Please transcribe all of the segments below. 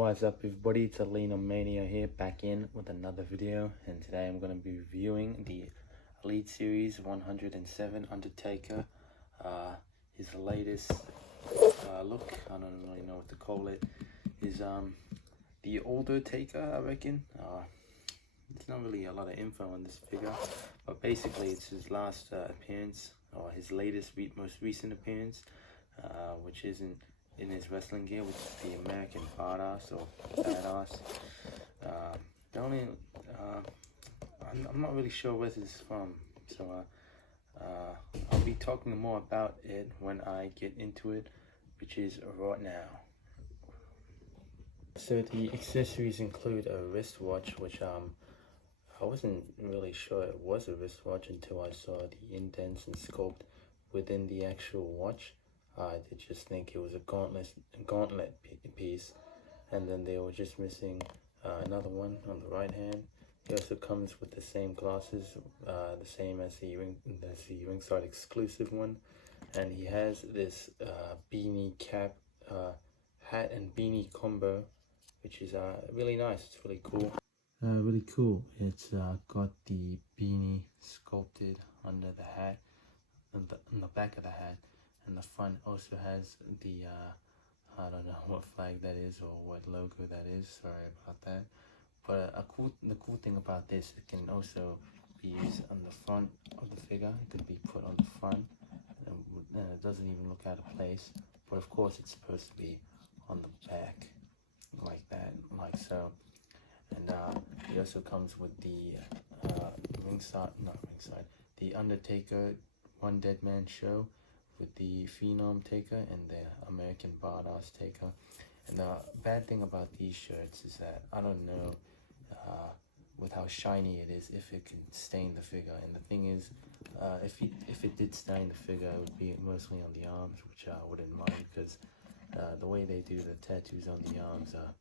What's up everybody, it's Alina Mania here, back in with another video, and today I'm going to be reviewing the Elite Series 107 Undertaker, his latest look. I don't really know what to call it. Is the older Taker, I reckon. There's not really a lot of info on this figure, but basically it's his last appearance, or his latest, most recent appearance, which isn't in his wrestling gear, which is the American Badass or Badass. I'm not really sure where this is from, so I'll be talking more about it when I get into it, which is right now. So the accessories include a wristwatch, which I wasn't really sure it was a wristwatch until I saw the indents and sculpt within the actual watch. I did just think it was a gauntlet piece, and then they were just missing another one on the right hand. It also comes with the same glasses, the same as the ringside exclusive one, and he has this beanie cap, hat and beanie combo, which is really nice. It's really cool. Really cool. It's got the beanie sculpted under the hat, on the back of the hat. And the front also has the, I don't know what flag that is or what logo that is, sorry about that. But the cool thing about this, it can also be used on the front of the figure. It could be put on the front, and it doesn't even look out of place. But of course it's supposed to be on the back, like that, like so. And it also comes with the the Undertaker One Dead Man Show, with the Phenom Taker and the American Badass Taker. And the bad thing about these shirts is that I don't know with how shiny it is if it can stain the figure. And the thing is, if it did stain the figure, it would be mostly on the arms, which I wouldn't mind, because the way they do the tattoos on the arms are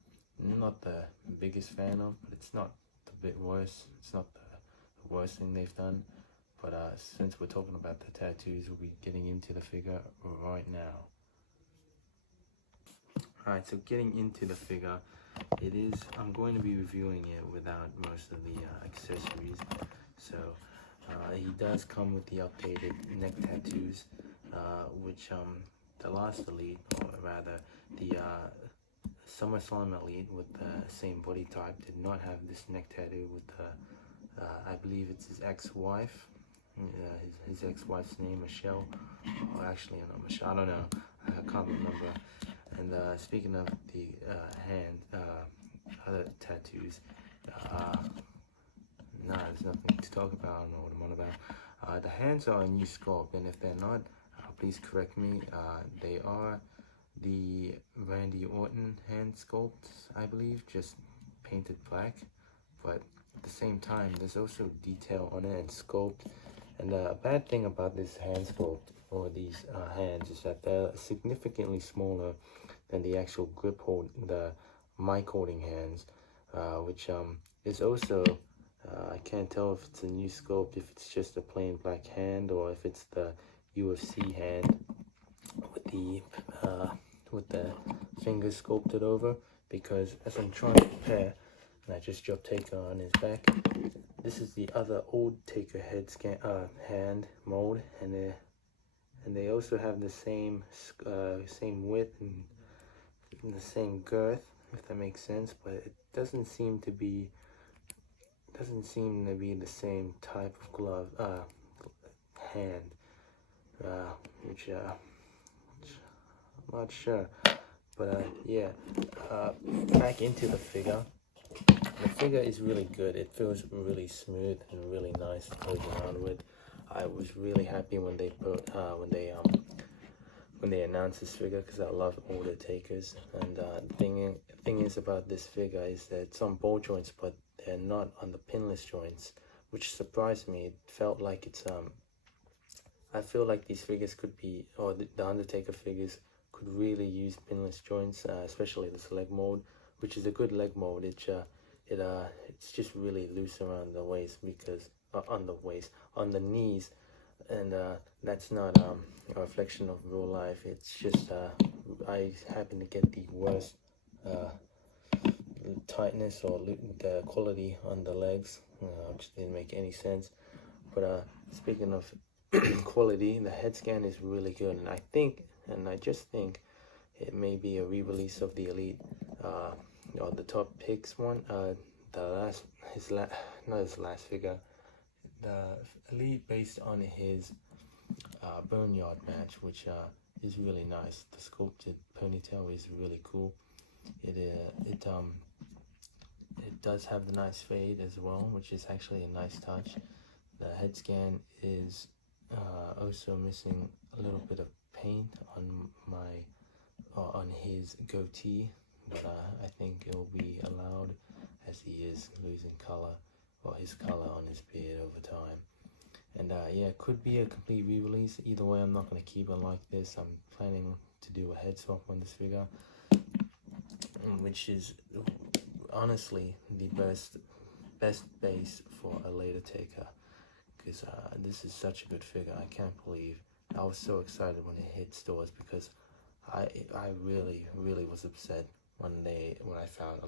not the biggest fan of, but it's not the bit worse. It's not the worst thing they've done. But since we're talking about the tattoos, we'll be getting into the figure right now. Alright, so getting into the figure, I'm going to be reviewing it without most of the accessories. So he does come with the updated neck tattoos, which the last Elite, or rather the SummerSlam Elite with the same body type, did not have this neck tattoo with the, I believe it's his ex-wife. His ex-wife's name, Michelle, or actually not Michelle, I don't know, I can't remember. And speaking of the other tattoos, there's nothing to talk about. I don't know what I'm on about. The hands are a new sculpt, and if they're not, please correct me. They are the Randy Orton hand sculpts, I believe, just painted black, but at the same time there's also detail on it and sculpt. And a bad thing about this hand sculpt, or these hands, is that they're significantly smaller than the actual grip hold, the mic holding hands, which is also, I can't tell if it's a new sculpt, if it's just a plain black hand, or if it's the UFC hand with the fingers sculpted over, because as I'm trying to compare, and I just dropped Taker on his back, this is the other old Taker hand mold, and they also have the same width and the same girth, if that makes sense. But it doesn't seem to be the same type of glove hand, which I'm not sure. But yeah, back into the figure. The figure is really good. It feels really smooth and really nice to play around with. I was really happy when they when they announced this figure, because I love older Takers. And the thing is about this figure is that it's on ball joints, but they're not on the pinless joints, which surprised me. It felt like it's I feel like these figures could be, or the Undertaker figures could really use pinless joints, especially this leg mold, which is a good leg mold. It's just really loose around the waist, because on the knees, and that's not a reflection of real life. It's just I happen to get the worst tightness or the quality on the legs, which didn't make any sense. But speaking of quality, the head scan is really good, and I just think it may be a re-release of the Elite, or the Top Picks one. Not his last figure, the Elite based on his Boneyard match, which is really nice. The sculpted ponytail is really cool. It does have the nice fade as well, which is actually a nice touch. The head scan is also missing a little bit of paint on his goatee, but I think it will be allowed as he is losing color, or his color on his beard over time. And yeah, it could be a complete re-release. Either way, I'm not going to keep it like this. I'm planning to do a head swap on this figure, which is honestly the best base for a later taker, because this is such a good figure. I can't believe I was so excited when it hit stores, because I really was upset when I found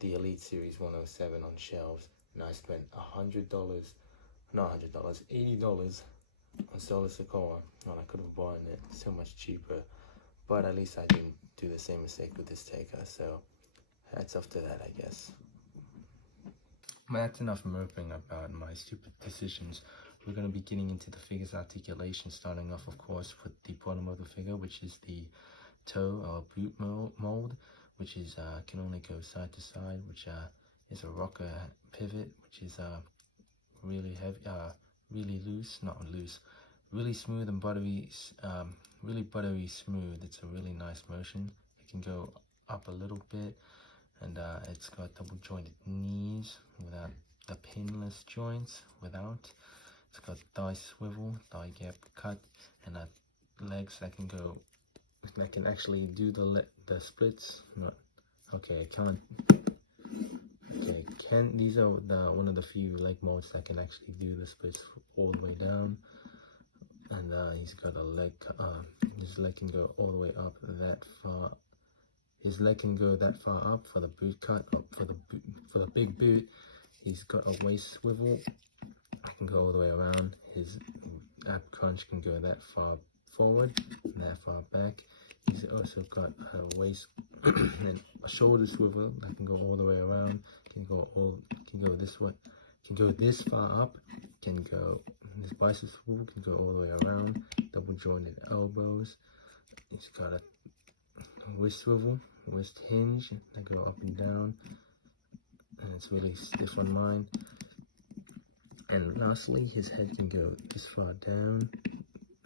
the Elite Series 107 on shelves, and I spent $80 on Solar Sokoa when I could have bought it so much cheaper. But at least I didn't do the same mistake with this taker, so hats off to that, I guess. But that's enough moping about my stupid decisions. We're going to be getting into the figure's articulation, starting off, of course, with the bottom of the figure, which is the toe or boot mold, which is can only go side to side, which is a rocker pivot, which is really heavy, really loose, not loose, really smooth and buttery, really buttery smooth. It's a really nice motion. It can go up a little bit, and it's got double jointed knees without the pinless joints. It's got thigh swivel, thigh gap cut, and legs that can actually do the splits. These are one of the few leg molds that can actually do the splits all the way down. And he's got a leg, his leg can go all the way up that far. His leg can go that far up for the boot cut, for the big boot. He's got a waist swivel. I can go all the way around. His ab crunch can go that far forward and that far back. He's also got a waist and a shoulder swivel that can go all the way around. Can go this way. Can go this far up. His bicep swivel can go all the way around. Double jointed elbows. He's got a wrist swivel, wrist hinge that go up and down, and it's really stiff on mine. And lastly, his head can go this far down.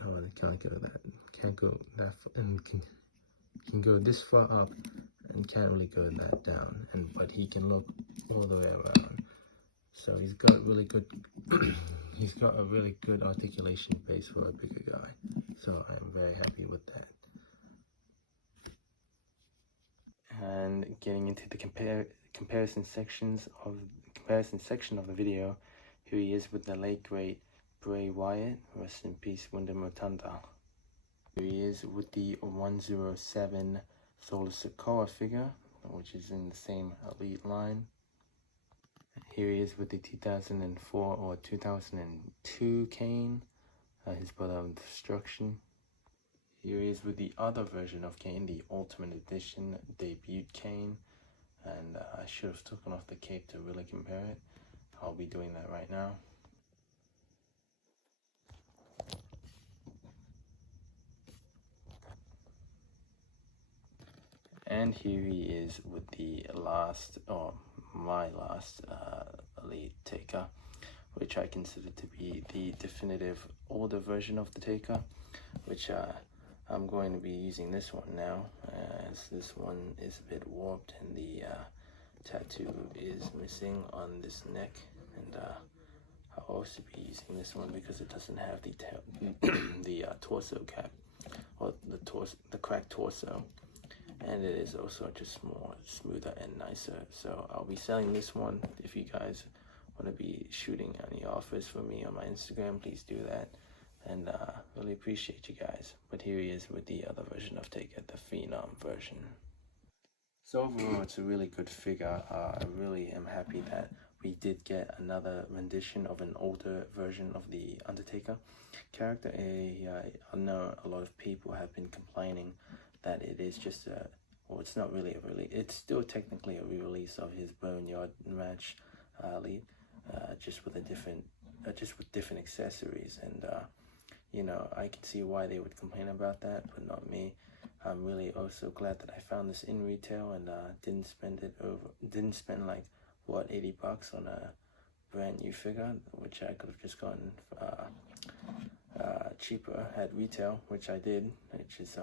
Oh, it can't go that. Can't go that far, and can go this far up, and can't really go that down. But he can look all the way around. So he's got really good. He's got a really good articulation base for a bigger guy. So I'm very happy with that. And getting into the comparison section of the video, here he is with the late great Bray Wyatt, rest in peace Wyndham Rotunda. Here he is with the 107 Solar Sokoa figure, which is in the same Elite line. Here he is with the 2004 or 2002 Kane, his brother of destruction. Here he is with the other version of Kane, the Ultimate Edition debut Kane, and I should have taken off the cape to really compare it. I'll be doing that right now. And here he is with the my last Elite Taker, which I consider to be the definitive older version of the Taker, which I'm going to be using this one now, as this one is a bit warped and the tattoo is missing on this neck, and I'll also be using this one because it doesn't have the torso cap, or the cracked torso, and it is also just more smoother and nicer. So I'll be selling this one. If you guys want to be shooting any offers for me on my Instagram, please do that, and really appreciate you guys. But here he is with the other version of Taker, the Phenom version. So overall, it's a really good figure. I really am happy that we did get another rendition of an older version of the Undertaker character. I know a lot of people have been complaining that it is just well, it's not really a release. It's still technically a re-release of his Boneyard match lead, just with different accessories. And you know, I can see why they would complain about that, but not me. I'm really also glad that I found this in retail and didn't spend like what, 80 bucks on a brand new figure, which I could have just gotten cheaper at retail, which I did, which is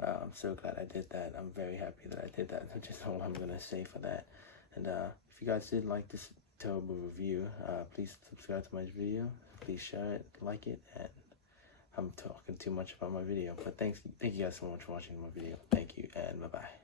I'm so glad I did that. I'm very happy that I did that, which is all I'm gonna say for that. And if you guys did like this terrible review, please subscribe to my video, please share it, like it, and I'm talking too much about my video, but thank you guys so much for watching my video. Thank you, and bye bye.